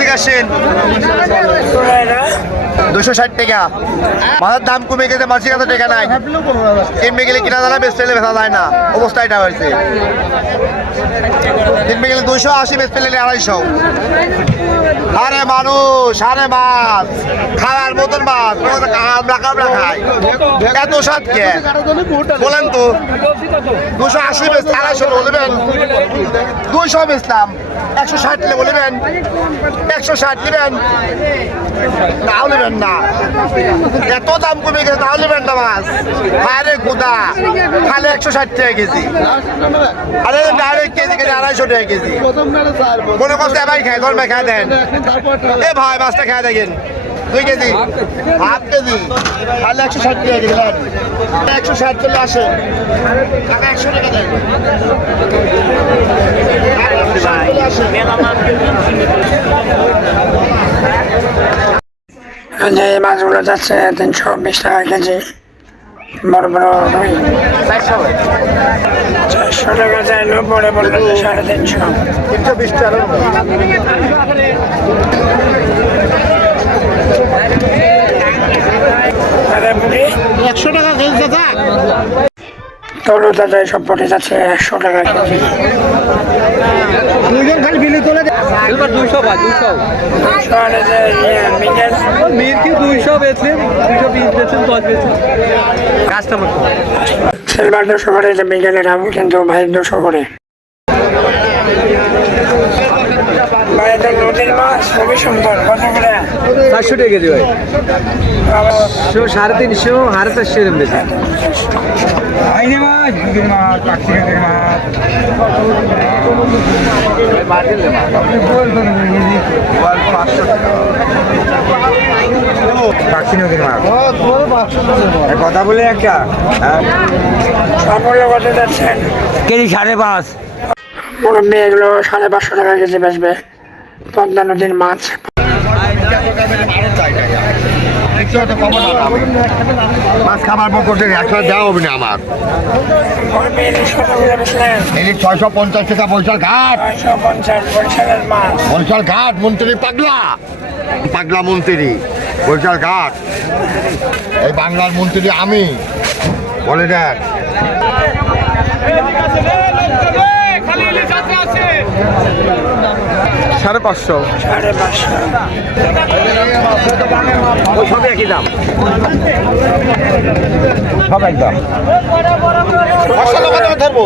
দিকে আসেন। দুশো ষাট টাকা। মাছের দাম কমে গেছে মাছের কাছে টাকা নাই। কিনবে গেলে কিনা না বেচতে গেলে বেচা যায় না। অবস্থা এটা হয়েছে। কিনবে গেলে দুশো আশি বেচতে গেলে আড়াইশো। আরে মানুষ, আরে মাছ। খাওয়ার মতন মাছ। কামড়া কামড়া খায়। এত স্বাদ কে? বলেন তো। দুশো আশি বেচতে আড়াইশো বলবেন। দুইশো বেচলাম। একশো ষাট বলবেন। একশো ষাট নেবেন তাও না। এত দাম কমে গেছে তাও নেবেন মাছ। আরে গোদা খালে একশো ষাট টাকা কেজি। আরে ডাইরেক্ট কেজি কেজি, আড়াইশো টাকা কেজি। মনে করছে ভাই ধর ভাই খাই দেন। এ ভাই, মাছটা খাই দেখেন। দুই কেজি, হাফ কেজি। তাহলে একশো ষাট টাকা কেজি একশো ষাট চলে আসে। টাকা একশো টাকা দেন চলে আসে। যে এই মাছগুলো যাচ্ছে, তিনশো বিশ টাকা কেজি। বড় বড় রুই। চারশো টাকা চাইলেও পরে বলল সাড়ে তিনশো। তিনশো বিশ টাকা আরে বুড়ি একশো টাকা কেজি দাদা তরু দাদা সব পড়ে যাচ্ছে একশো টাকা। কেজি দুজন খালি বিলি তোলে সিলভার দুইশো বা দুইশো। দুইশো বিশ দশ কাস্টমার সিলভার দুশো করে কিন্তু ভাই দুশো করে। ভাই নদীর মাছ খুবই সুন্দর। কত করে? চারশো টাকা কেজি ভাই। সাড়ে তিনশো সাড়ে চারশো এরকম বেচে। কথা বলে একটা সাফল্য কত যাচ্ছেন কেজি সাড়ে পাঁচ মুরব্বী এগুলো সাড়ে পাঁচশো টাকা কেজি বেচবে পদ্মা নদীর মাছ মাছ খাবার পর করতে একশো দেওয়া হবে না আমার। ইলিশ ছয়শো পঞ্চাশ টাকা বৈশাল ঘাট। বৈশাল ঘাট, মন্ত্রী পাগলা। পাগলা মন্ত্রী বৈশাল ঘাট। এই বাংলার মন্ত্রী আমি। বলে দেখ সাড়ে পাঁচশো। সাড়ে পাঁচশো। ওই একই দাম। সব একদম ধরবো।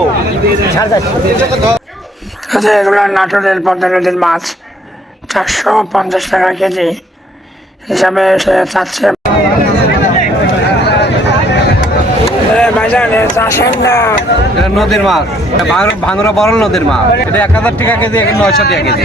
আচ্ছা এগুলো নাটোরের পদ্মা নদীর মাছ। চারশো পঞ্চাশ টাকা কেজি। হিসাবে সে চাচ্ছে এ ভাইজান এ চাষের না এটা নদীর মাছ। ভাঙরা বড় নদীর মাছ। এটা এক হাজার টাকা কেজি এখন নয়শো টাকা কেজি।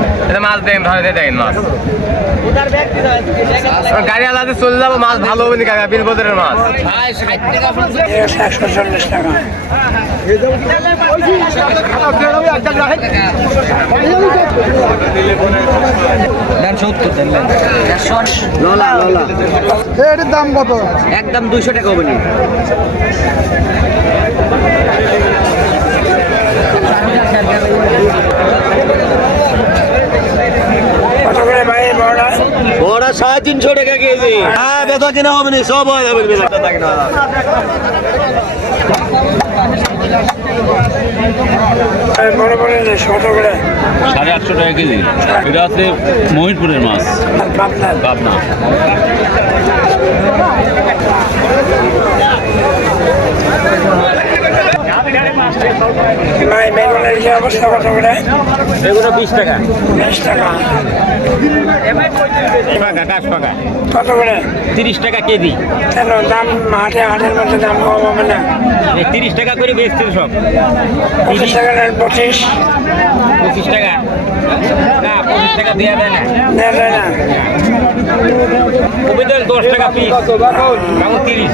মাছ দেখেন ধরে দিয়ে দেখেন মাছ। গাড়ি আলাদা চলে যাব মাছ ভালো হবে না কাকা বিল বদরের মাছ। একশো চল্লিশ টাকা দেন। দেন দাম কত? একদম দুইশো টাকা হবে না কত করে ভাই বড়া ওরা সাড়ে তিনশো টাকা কেজি। হ্যাঁ বেতা কিনা হবে না সব হয়ে যাবে সাড়ে আটশো টাকা কেজি। এটা মহিরপুরের মাছ। পাবনার পাবনা। ভাই বেগুনের কি অবস্থা কত করে এগুলো বিশ টাকা। বিশ টাকা। কত করে? তিরিশ টাকা কেজি। কেন দাম হাটে হাটের মধ্যে দাম কম হবে না? তিরিশ টাকা করে বেচছে সব। পঁচিশ টাকা পঁচিশ। পঁচিশ টাকা। না পঁচিশ টাকা দেওয়া যায় না। দেওয়া যায় না? কবি দশ টাকা পিস তিরিশ।